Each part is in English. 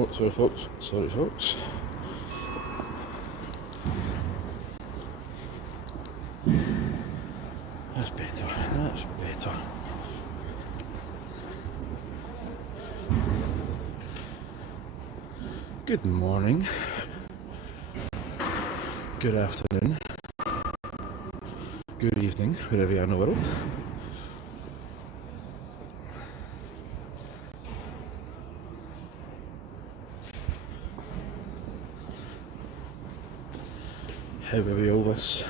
Oh, sorry folks, sorry folks. That's better, that's better. Good morning, good afternoon, good evening, wherever you are in the world. How are we all this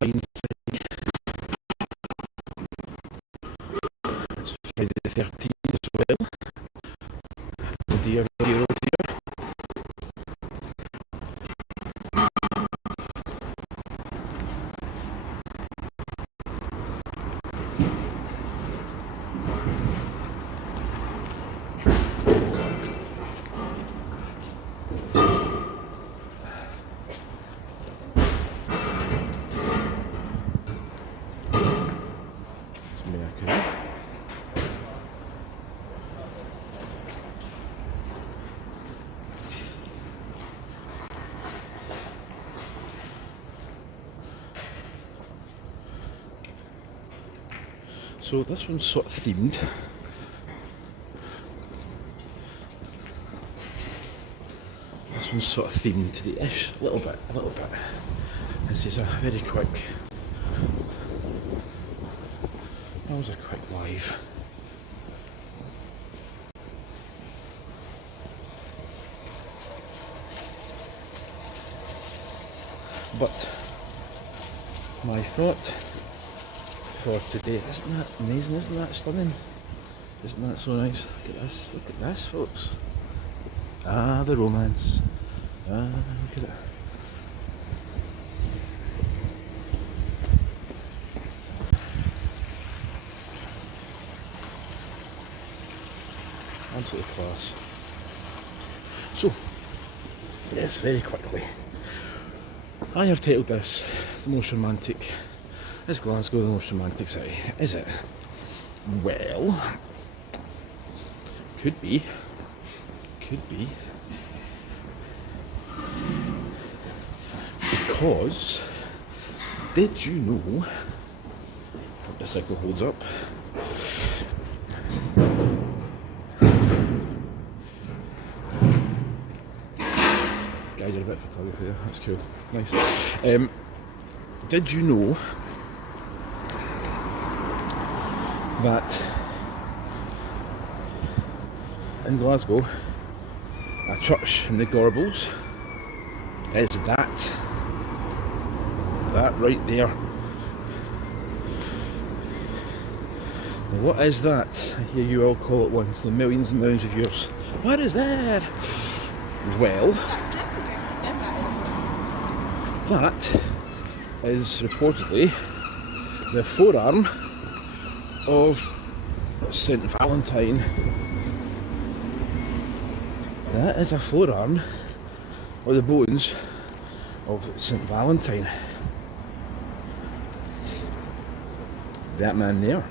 fine It's Friday the 13th as well. Oh dear, oh dear, oh dear. It's Mercury. So this one's sort of themed. This one's sort of themed to the ish, a little bit. This is a very quick. That was a quick live. But my thought for today, isn't that amazing, isn't that stunning? Isn't that so nice? Look at this folks. Ah, the romance. Ah, look at it. Absolutely class. So, yes, very quickly. I have titled this the most romantic. Is Glasgow the most romantic city? Is it? Well, could be. Could be. Because, did you know, hope the cycle holds up, guy did a bit of photography there, that's cool, nice. Did you know that in Glasgow, a church in the Gorbals is that right there? Now what is that? I hear you all call it once, the millions and millions of years. What is that? Well, that is reportedly the forearm of St. Valentine. That is a forearm, or the bones of St. Valentine. That man there.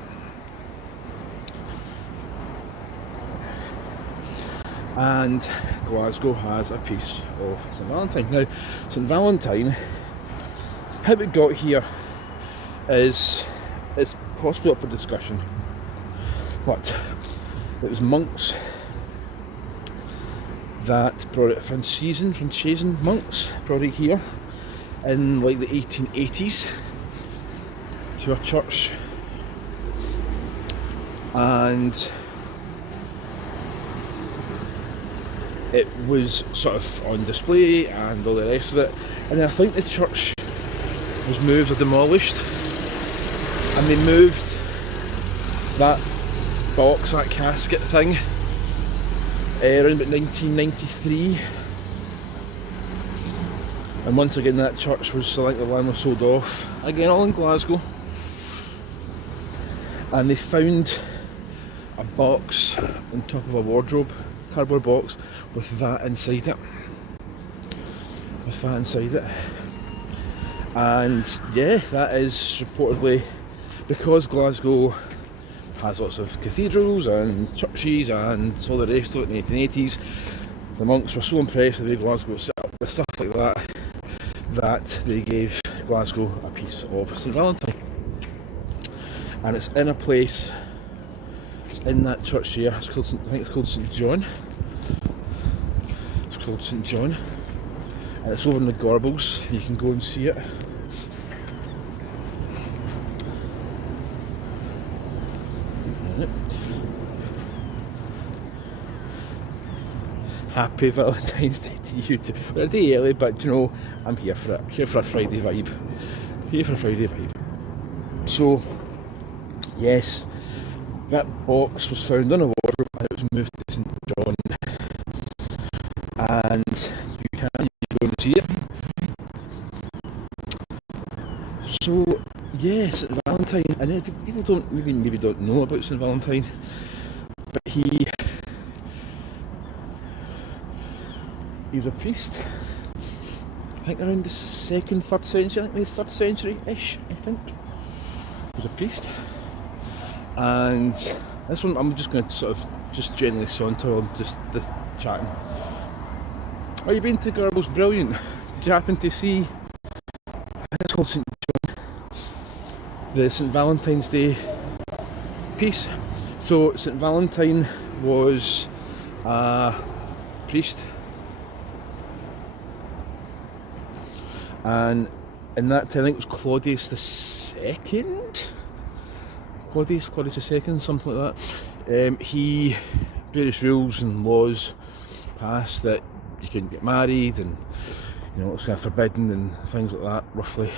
And Glasgow has a piece of St. Valentine. Now, St. Valentine, how it got here is possibly up for discussion, but it was monks that brought it, Franciscan monks brought it here in like the 1880s to a church, and it was sort of on display and all the rest of it. And then I think the church was moved or demolished, and they moved that box, that casket thing, around about 1993. And once again that church was, I think the land was sold off, again all in Glasgow. And they found a box on top of a wardrobe, cardboard box, with that inside it. with that inside it. And yeah, that is reportedly because Glasgow has lots of cathedrals and churches and all the rest of it in the 1880s. The monks were so impressed with the way Glasgow was set up with stuff like that, that they gave Glasgow a piece of St Valentine. And it's in a place, it's in that church here, it's called, I think it's called St John. It's called St John. And it's over in the Gorbals, you can go and see it. Happy Valentine's Day to you too. We're a day early, but you know, I'm here for it. I'm here for a Friday vibe. Here for a Friday vibe. So, yes, that box was found in a wardrobe and it was moved to St John. And you can go and see it. So, yes, St Valentine, and people don't maybe don't know about St Valentine, but he was a priest, I think around the 2nd, 3rd century, I think maybe 3rd century-ish, I think. He was a priest. And this one, I'm just going to sort of just generally saunter on, just chatting. Are you been to Gorbals? Brilliant. Did you happen to see, I think it's called St John, the St Valentine's Day piece? So St Valentine was a priest, and in that time, I think it was Claudius II, something like that. He, various rules and laws passed that you couldn't get married, and you know, it was kind of forbidden and things like that, roughly.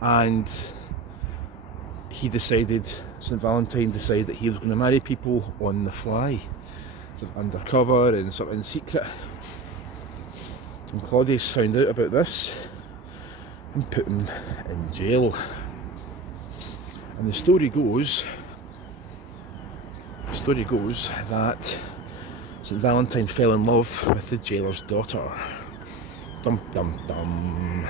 And he decided, St Valentine decided that he was going to marry people on the fly, sort of undercover and sort of in secret. And Claudius found out about this and put him in jail. And the story goes that St Valentine fell in love with the jailer's daughter. Dum dum dum.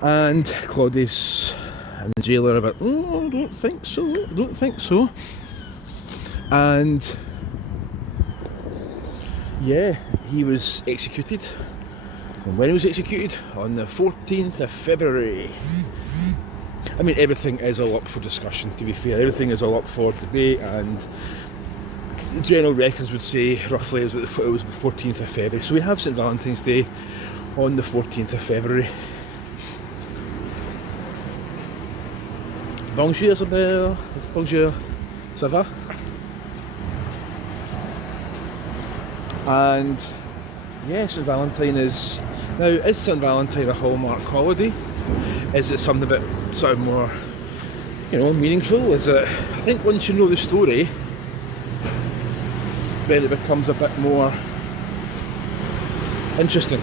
And Claudius and the jailer are about, oh, I don't think so. And yeah, he was executed. And when he was executed? On the 14th of February. I mean, everything is all up for discussion, to be fair. Everything is all up for debate, and the general records would say roughly it was the 14th of February. So we have St Valentine's Day on the 14th of February. Bonjour Isabelle. Bonjour. Ça va? And yeah, St Valentine is... Now, is St Valentine a Hallmark holiday? Is it something a bit sort of more, you know, meaningful? Is it... I think once you know the story, then it becomes a bit more interesting.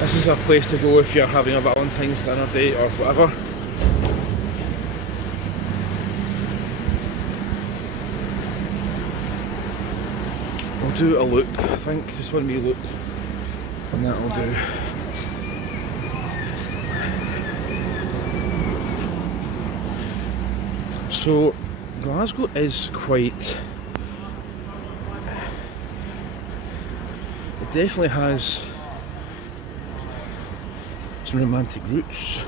This is a place to go if you're having a Valentine's dinner date or whatever. We'll do a loop, I think, just one wee loop, and that'll do. So, Glasgow is quite... It definitely has some romantic roots.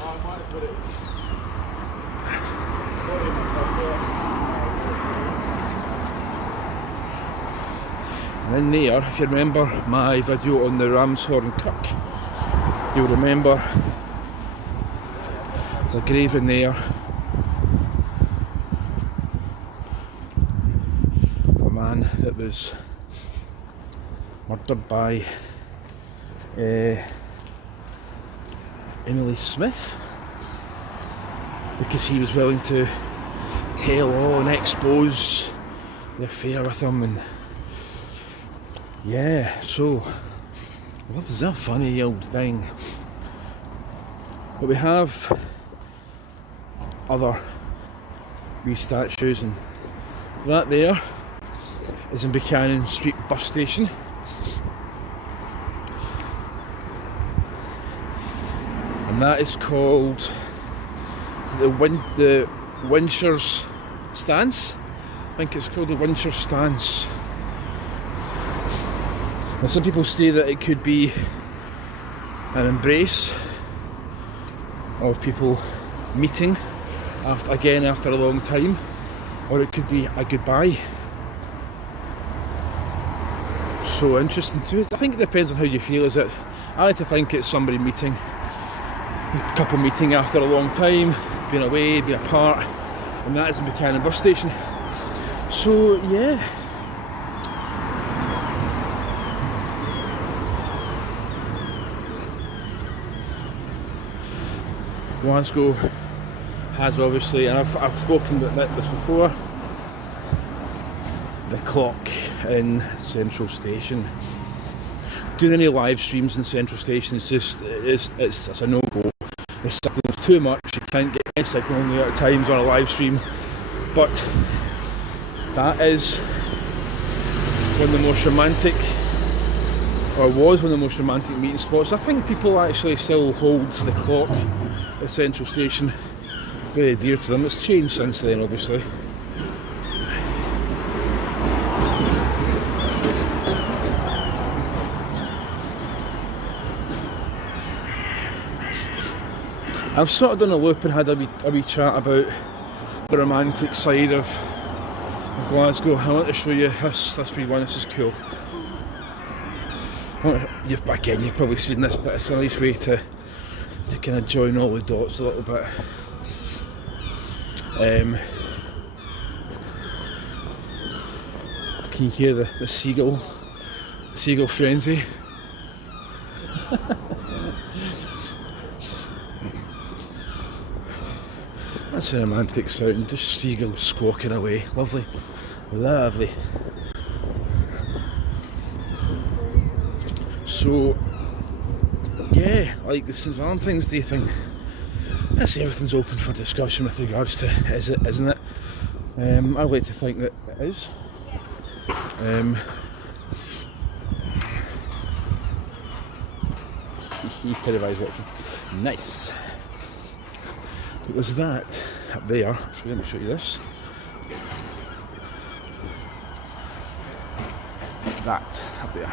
And in there, if you remember my video on the Ramshorn Kirk, you'll remember there's a grave in there of a man that was murdered by Emily Smith, because he was willing to tell all and expose the affair with him. And yeah, so love's a funny old thing. But we have other wee statues, and that there is in Buchanan Street bus station. And that is called the Wincher's Stance. I think it's called the Wincher's Stance. Now some people say that it could be an embrace of people meeting after a long time, or it could be a goodbye. So interesting too. I think it depends on how you feel. I like to think it's somebody meeting, a couple meeting after a long time, being away, being apart, and that is in Buchanan bus station. So yeah. Glasgow has obviously, and I've spoken about this before, the clock in Central Station. Doing any live streams in Central Station is just it's a no-go. The signal's too much. You can't get any signal on the out of times on a live stream. But that is one of the most romantic, or was one of the most romantic meeting spots. I think people actually still hold the clock at Central Station very dear to them. It's changed since then, obviously. I've sort of done a loop and had a wee chat about the romantic side of Glasgow. I want to show you this wee one. This is cool. You've probably seen this, but it's a nice way to kind of join all the dots a little bit. Can you hear the seagull frenzy? That's a romantic sound, just seagulls squawking away. Lovely, lovely. So, yeah, like the St Valentine's Day thing, I say everything's open for discussion with regards to isn't it? I like to think that it is. Pair of eyes watching. Nice. But there's that up there. Let me show you this. That up there.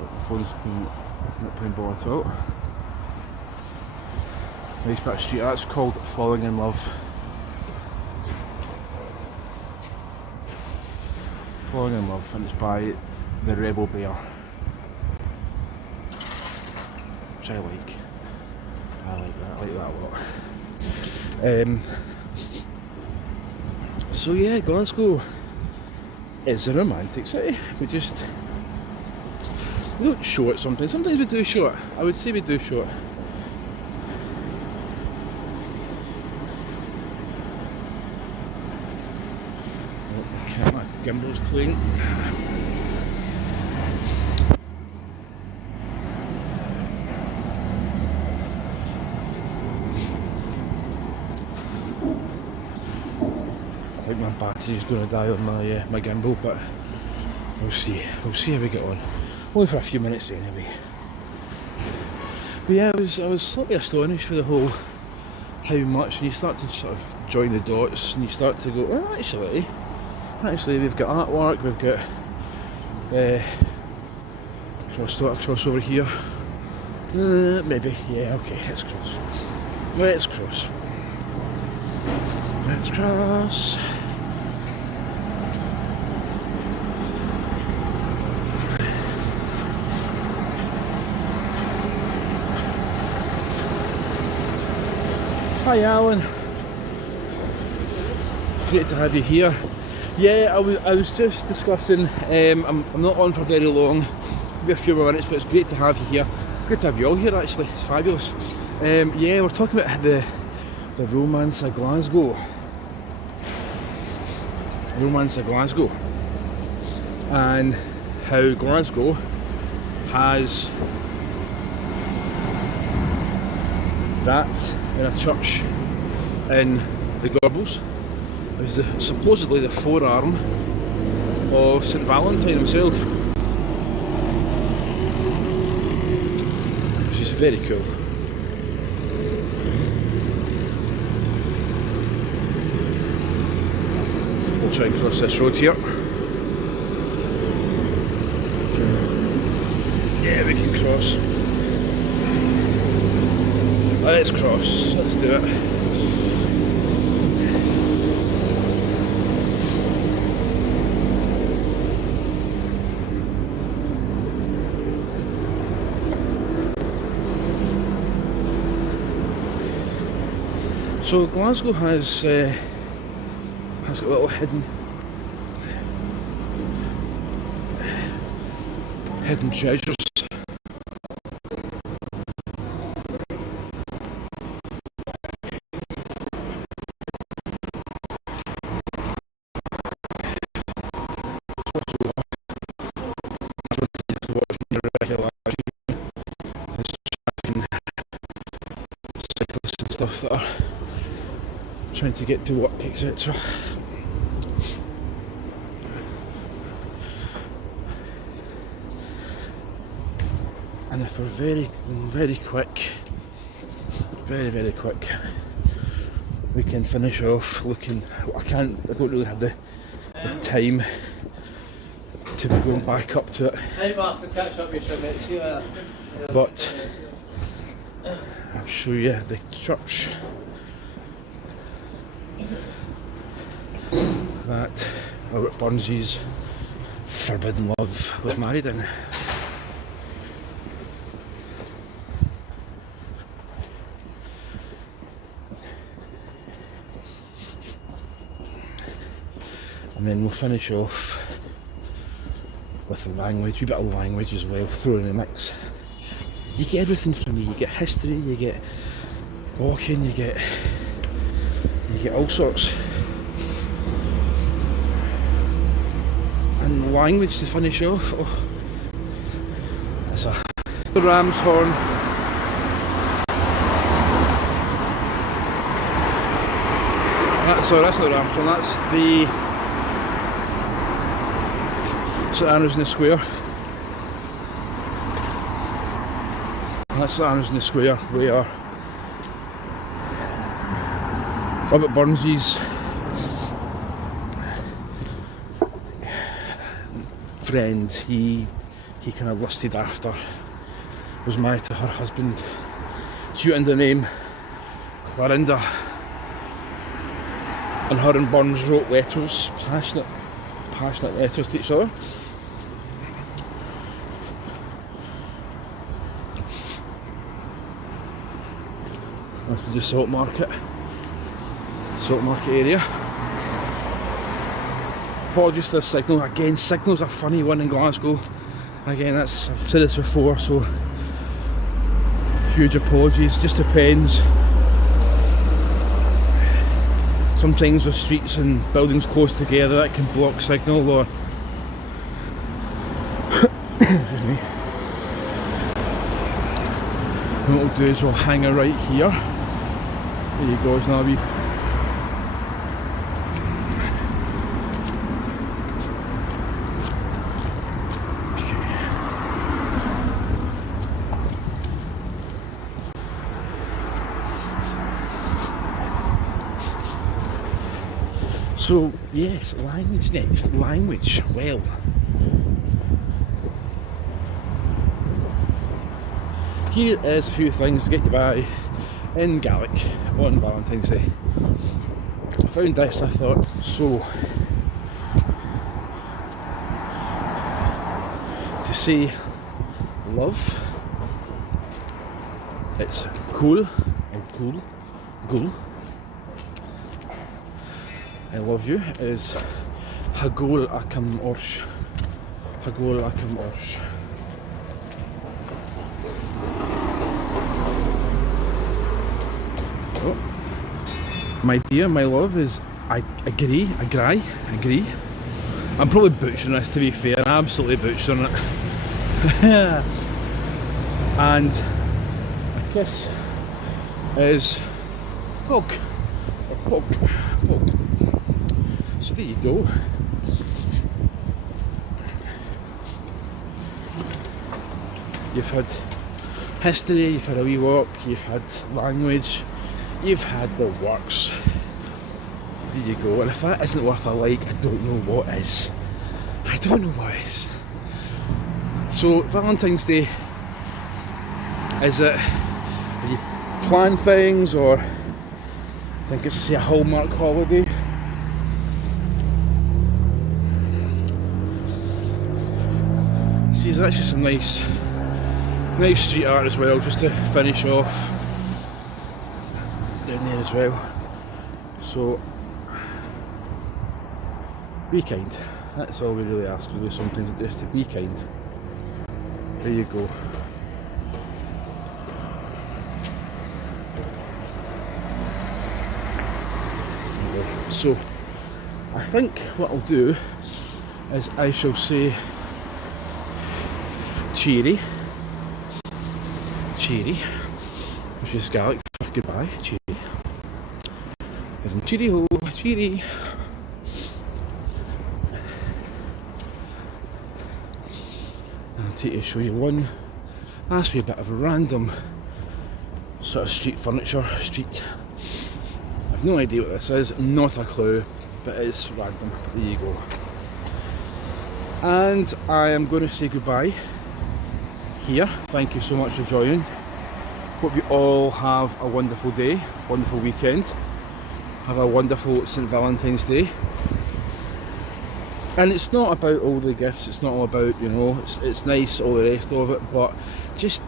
The phone's not playing ball at all. Nice bit of street. That's called Falling in Love. Falling in Love, and it's by the Rebel Bear, which I like. I like that a lot. So yeah, Glasgow is a romantic city. We don't show it sometimes. Sometimes we do show it. I would say we do show it. Oh, my gimbal's playing. I think my battery's going to die on my gimbal, but we'll see. We'll see how we get on. Only for a few minutes anyway. But yeah, I was slightly astonished with the whole how much when you start to sort of join the dots and you start to go, oh, actually we've got artwork, we've got cross over here. Maybe, yeah, okay, let's cross. Let's cross. Let's cross. Hi Alan, great to have you here. Yeah, I was just discussing, I'm not on for very long, maybe a few more minutes, but it's great to have you here. Great to have you all here actually, it's fabulous. Yeah, we're talking about the romance of Glasgow. Romance of Glasgow. And how Glasgow has that in a church in the Gorbals, It was supposedly the forearm of St Valentine himself, which is very cool. We'll try and cross this road here. Yeah, we can cross. Let's cross, let's do it. So Glasgow has got little hidden treasures. Cyclists and stuff that are trying to get to work, etc. And if we're very quick, very quick, we can finish off looking. I don't really have the time to be going back up to it. Hey Mark, we'll catch up with you, mate. See you later. But I'll show you the church that Robert Burns's forbidden love was married in. And then we'll finish off with the language, a bit of language as well, thrown in the mix. You get everything from me. You get history, you get walking, you get all sorts. And language to finish off. Oh, that's the ram's horn. That's not the ram's horn. That's the St Andrews in the Square. That's St Andrews in the Square where Robert Burns's friend, he kind of lusted after, was married to her husband due to the name Clarinda, and her and Burns wrote letters, passionate letters to each other. That's the salt market area. Apologies to the signal. Again, signal's a funny one in Glasgow. Again, I've said this before, so huge apologies. Just depends. Sometimes with streets and buildings close together, that can block signal, or excuse me. And what we'll do is we'll hang her right here. There you go, it's now a wee. So, yes, language next. Language, well. Here is a few things to get you by in Gaelic on Valentine's Day. I found this, I thought, so. To say love, it's cool, or cool. I love you is Hagol Akam Orsh. Hagol Akam Orsh. Oh. My dear, my love is I agree. I'm probably butchering this, to be fair, I'm absolutely butchering it. And a kiss is hug. So there you go. You've had history, you've had a wee walk, you've had language, you've had the works. There you go. And if that isn't worth a like, I don't know what is. I don't know what is. So Valentine's Day, is it, are you plan things, or think it's say a Hallmark holiday? See, there's actually some nice street art as well, just to finish off down there as well. So be kind. That's all we really ask you to do sometimes, just to be kind. There you go. So I think what I'll do is I shall say cheery, which is Gaelic for goodbye, cheery. As in cheery ho, cheery. I'll take you to show you one. That's a bit of a random sort of street furniture, I've no idea what this is, not a clue, but it's random. There you go. And I am going to say goodbye here. Thank you so much for joining. Hope you all have a wonderful day, wonderful weekend. Have a wonderful St. Valentine's Day. And it's not about all the gifts, it's not all about, you know, it's nice, all the rest of it, but just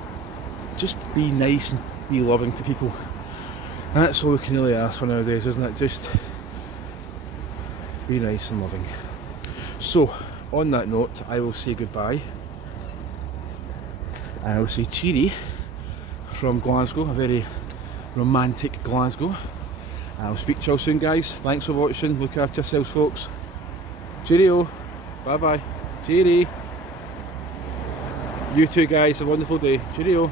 be nice and be loving to people. And that's all we can really ask for nowadays, isn't it? Just be nice and loving. So, on that note, I will say goodbye. And I will say cheery from Glasgow, a very romantic Glasgow. And I'll speak to you all soon, guys. Thanks for watching. Look after yourselves, folks. Cheerio. Bye bye. Cheery. You too, guys. Have a wonderful day. Cheerio.